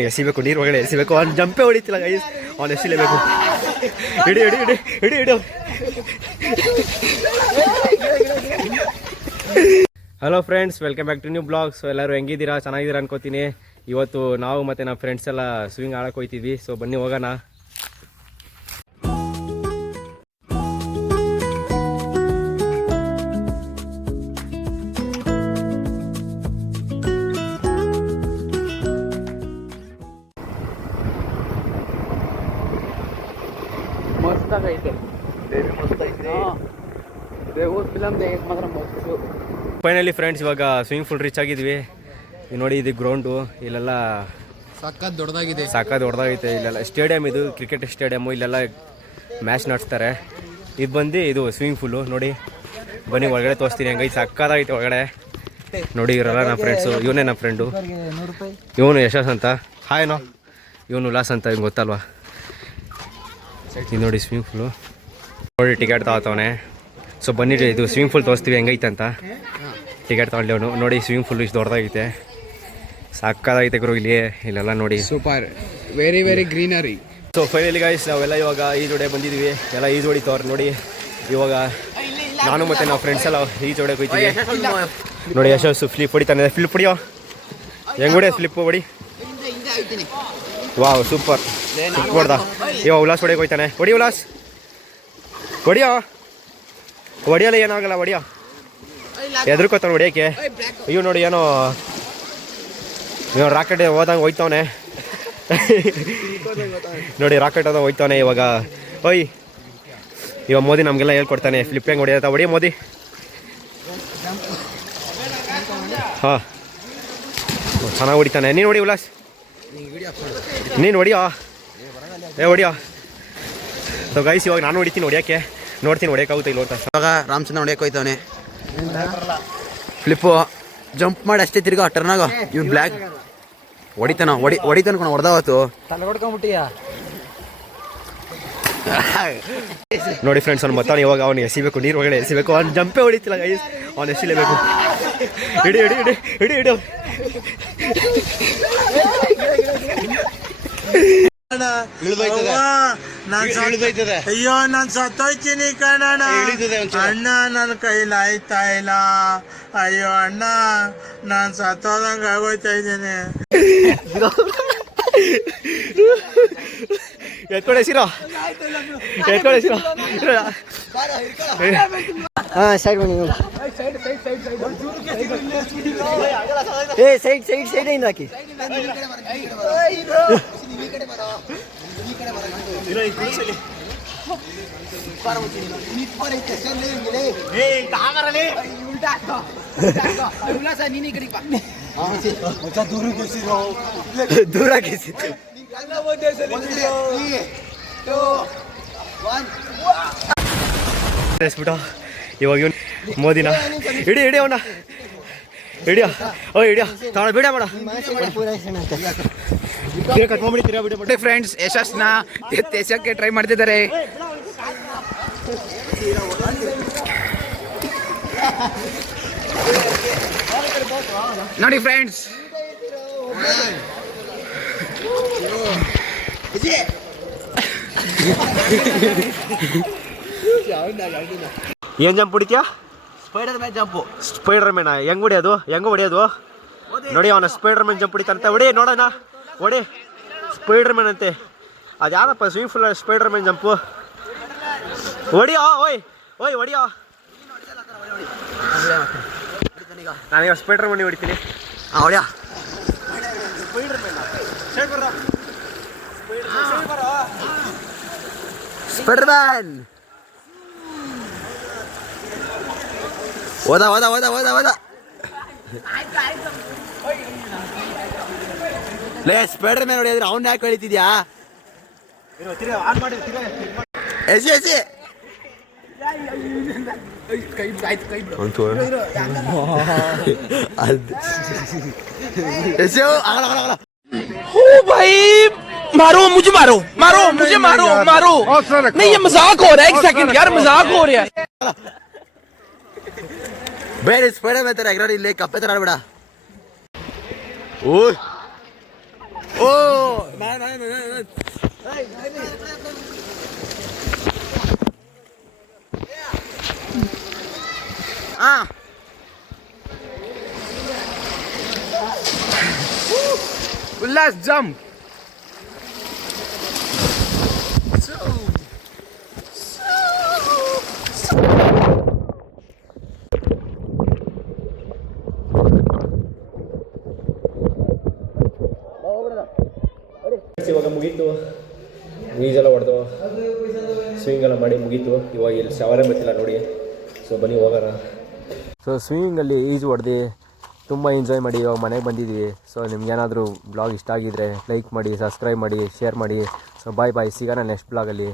ಎಸಿಬೇಕು, ನೀರು ಒಳಗಡೆ ಎಸಿಬೇಕು. ಅವ್ನು ಜಂಪೇ ಹೊಡಿತಿಲ್ಲ ಗೈಸ್, ಅವ್ನು ಎಸಿಲೇಬೇಕು. ಇಡಿ ಇಡಿ ಇಡಿ ಇಡಿ ಇಡಿ. Hello friends, welcome back to new blogs. ಎಲ್ಲರೂ ಹೆಂಗಿದ್ದೀರಾ? ಚೆನ್ನಾಗಿದ್ದೀರಾ ಅನ್ಕೋತೀನಿ. ಇವತ್ತು ನಾವು ಮತ್ತು ನಮ್ಮ ಫ್ರೆಂಡ್ಸ್ ಎಲ್ಲ ಸ್ವಿಂಗ್ ಆಡಕ್ಕೆ ಹೋಗ್ತಿದ್ವಿ. ಸೊ ಬನ್ನಿ ಹೋಗೋಣ. ಫೈನಲಿ ಫ್ರೆಂಡ್ಸ್, ಇವಾಗ ಸ್ವಿಮ್ಮಿಂಗ್ ಪೂಲ್ ರೀಚ್ ಆಗಿದ್ವಿ. ನೋಡಿ, ಇದು ಗ್ರೌಂಡು. ಇಲ್ಲೆಲ್ಲ ಸಖತ್ ದೊಡ್ಡದಾಗೈತೆ. ಇಲ್ಲೆಲ್ಲ ಸ್ಟೇಡಿಯಂ, ಇದು ಕ್ರಿಕೆಟ್ ಸ್ಟೇಡಿಯಮ್ಮು. ಇಲ್ಲೆಲ್ಲ ಮ್ಯಾಚ್ ನಡೆಸ್ತಾರೆ. ಇದು ಬಂದು ಇದು ಸ್ವಿಮ್ಮಿಂಗ್ ಪೂಲು. ನೋಡಿ ಬನ್ನಿ, ಒಳಗಡೆ ತೋರಿಸ್ತೀನಿ. ಹೆಂಗೈತೆ, ಸಕ್ಕತ್ತಾಗೈತೆ ಒಳಗಡೆ. ನೋಡಿ, ಇವರೆಲ್ಲ ನಮ್ಮ ಫ್ರೆಂಡ್ಸು. ಇವನೇ ನಮ್ಮ ಫ್ರೆಂಡು, ಇವನು ಯಶಸ್ ಅಂತ. ಹಾಯ್ ಇವನು ಉಲ್ಲಾಸ್ ಅಂತ, ಇವ್ನು ಗೊತ್ತಲ್ವಾ? ಇದು ನೋಡಿ ಸ್ವಿಮ್ಮಿಂಗ್ ಪೂಲು. ನೋಡಿ ಟಿಕೆಟ್ ತಗೋತವನೆ. ಸೊ ಬನ್ನಿ, ಇದು ಸ್ವಿಮ್ಮಿಂಗ್ ಪೂಲ್ ತೋರಿಸ್ತೀವಿ ಹೆಂಗೈತೆ ಅಂತ. ಟಿಕೆಟ್ ತಗೊಂಡು ಅವನು. ನೋಡಿ ಸ್ವಿಮ್ಮಿಂಗ್ ಪೂಲ್ ಇಷ್ಟು ದೊಡ್ಡದಾಗೈತೆ, ಸಾಕಾಗೈತೆ ಗುರು. ಇಲ್ಲಿ ಇಲ್ಲೆಲ್ಲ ನೋಡಿ super, very very greenery. So finally guys, ನಾವೆಲ್ಲ ಇವಾಗ ಈಜೋಡೆ ಬಂದಿದ್ವಿ. ಎಲ್ಲ ಈಜು ಹೊಡಿತವ್ರು ನೋಡಿ. ಇವಾಗ ನಾನು ಮತ್ತು ನಾವು ಫ್ರೆಂಡ್ಸ್ ಎಲ್ಲ ಈಜು ಹೊಡೆಗೆ ಹೋಗ್ತೀವಿ. ನೋಡಿ ಯಶಸ್ಸು ಫ್ಲಿಪ್ ಹೊಡಿತಾನೆ. ಫ್ಲಿಪ್ ಹೊಡಿಯೋ, ಹೆಂಗೆ ಹೊಡಿಯೋ ಫ್ಲಿಪ್ ಹೊಡಿ. Wow, super. ಹೊಡ್ದ. ಇವಾಗ ಉಲ್ಲಾಸ್ ಹೊಡೆಗೆ ಹೋಗ್ತಾನೆ. ಹೊಡಿ ಉಲ್ಲಾಸ್, ಹೊಡಿಯೋ. ಹೊಡಿಯಲ್ಲ, ಏನಾಗಲ್ಲ, ಹೊಡಿಯೋ. ಎದ್ರುಕೋತಾನೆ ಹೊಡಿಯೋಕ್ಕೆ. ಅಯ್ಯೋ ನೋಡಿ, ಏನೋ ರಾಕೆಟ್ ಹೋದಂಗೆ ಹೋಯ್ತವನೆ. ನೋಡಿ ರಾಕೆಟ್ ಹೋದಾಗ ಹೋಯ್ತವನೆ. ಇವಾಗ ಮೋದಿ ನಮಗೆಲ್ಲ ಹೇಳ್ಕೊಡ್ತಾನೆ ಫ್ಲಿಪ್ ಹೆಂಗೆ ಹೊಡಿಯತ್ತ. ಹೊಡಿಯೋ ಮೋದಿ. ಹಾಂ, ಚೆನ್ನಾಗಿ ಹೊಡಿತಾನೆ. ನೀನು ಹೊಡಿ ಉಲ್ಲಾಸ್, ನೀನು ಹೊಡಿಯೋ. ಹೊಡಿಯೋ. ಸೊ ಗೈಸ್, ಇವಾಗ ನಾನು ಹೊಡಿತೀನಿ ಹೊಡಿಯೋಕ್ಕೆ. ನೋಡ್ತೀನಿ ಹೊಡಿಯೋಕ್ಕಾಗುತ್ತೆ ಇಲ್ಲ ಅಂತ. ಇವಾಗ ರಾಮಚಂದ್ರ ಹೊಡಿಯಕ್ಕೆ ಹೋಯ್ತವನೆ. ಫ್ಲಿಪ್ಪು ಜಂಪ್ ಮಾಡಿ ಅಷ್ಟೇ ತಿರ್ಗಾ ಟರ್ನಾಗ. ಇವ್ನು ಬ್ಲ್ಯಾಕ್ ಹೊಡಿತಾನ ಹೊಡೆದಾವತ್ತು. ನೋಡಿ ಫ್ರೆಂಡ್ಸ್, ಅವ್ನು ಬರ್ತಾನೆ. ಇವಾಗ ಅವ್ನು ಎಸಿಬೇಕು, ನೀರು ಒಳಗಡೆ ಎಸಿಬೇಕು. ಅವ್ನು ಜಂಪೇ ಹೊಡಿತಿಲ್ಲ ಗೈಸ್, ಅವ್ನು ಎಸಿಲೇಬೇಕು. ಇಡಿ ಇಡಿ ಇಡಿ ಇಡಿ ಇಡಿ. ಅಯ್ಯೋ, ನಾನ್ ಸತ್ತೋಯ್ತೀನಿ ಕಣಣ್ಣ. ಅಣ್ಣ, ನನ್ನ ಕೈಲಿ ಆಯ್ತಾ ಇಲ್ಲ. ಅಯ್ಯೋ ಅಣ್ಣ, ನಾನ್ ಸತ್ತೋದಂಗ ಆಗೋಯ್ತಾ ಇದ್ದೇನೆ. ಎತ್ಕೊಳಸಿರೋ. ಸೈಡ್ ಇಂದ ಹಾಕಿ. ದೂರ ಇವಾಗ ಇವನು ಮೋದಿನ ಇಡಿ ಇಡಿ ಅವನ ಹಿಡಿಯೋ. ಹಿಡಿಯೋ ತಾಳ ಬಿಡ ಮಾಡ. ಫ್ರೆಂಡ್ಸ್, ಯಶಸ್ನ ಎಸಕ್ಕೆ ಟ್ರೈ ಮಾಡ್ತಿದ್ದಾರೆ. ನೋಡಿ ಫ್ರೆಂಡ್ಸ್, ಏನ್ ಜಂಪ್ ಹೊಡಿತೀಯಾ? Spider Man jump. Spider Man ಹೆಂಗ್ ಹೊಡಿಯೋದು? ನೋಡಿ, ಅವನ ಸ್ಪೈಡರ್ ಮ್ಯಾನ್ ಜಂಪ್ ಹೊಡಿತಾನಂತೆ. ಹೊಡಿ ನೋಡೋಣ, ಹೊಡಿ. ಸ್ಪೈಡರ್ ಮ್ಯಾನ್ ಅಂತೆ. ಅದು ಯಾರಪ್ಪ swimming pool Spider Man jump? ಹೊಡಿಯೋ. ಹೊಡಿಯೋ. ನಾನೀಗ ಸ್ಪೈಡರ್ ಮ್ಯಾನ್ ಹೊಡಿತೀನಿ. ಹೊಡಿಯೋ. ಸ್ಪೈಡರ್ ಮ್ಯಾನ್ ಹೋದ. ಲೇ, ಸ್ಪೈಡರ್ ಮ್ಯಾನ್ ಹೊಡಿಯೋದ್ರೆ ಅವ್ನ ಯಾಕೆ ಹೊಡಿತಿದ್ಯಾ? ಎಸಿ भाई मारो मुझे, मारो मुझे, मारो नहीं, ये मजाक हो रहा है. एक सेकंड यार, मजाक हो रहा है. ಬೇರೆ ಸ್ಪೈಡರ್ ಮ್ಯಾನ್ ತರ ಎಗ್ರಾಡಿ ಇಲ್ಲೇ ಕಪ್ಪೆ ತರ ಆಡ್ಬೇಡ. ಓಯ್ Let's jump. ಇವಾಗ ಮುಗೀತು, ಈಜೆಲ್ಲ ಹೊಡೆದು ಸ್ವಿಂಗ್ ಎಲ್ಲ ಮಾಡಿ ಮುಗೀತು. ಇವಾಗ ಇಲ್ಲಿ ಶವರೇ ಬರ್ತಿಲ್ಲ ನೋಡಿ. ಸೊ ಬನ್ನಿ ಹೋಗೋಣ. ಸೊ ಸ್ವಿಮ್ಮಿಂಗಲ್ಲಿ ಈಜು ಹೊಡೆದು ತುಂಬ ಎಂಜಾಯ್ ಮಾಡಿ ಇವಾಗ ಮನೆಗೆ ಬಂದಿದ್ದೀವಿ. ಸೊ ನಿಮ್ಗೇನಾದರೂ ಬ್ಲಾಗ್ ಇಷ್ಟ ಆಗಿದ್ರೆ ಲೈಕ್ ಮಾಡಿ, ಸಬ್ಸ್ಕ್ರೈಬ್ ಮಾಡಿ, ಶೇರ್ ಮಾಡಿ. ಸೊ ಬಾಯ್ ಸಿಗೋಣ ನೆಕ್ಸ್ಟ್ ಬ್ಲಾಗಲ್ಲಿ.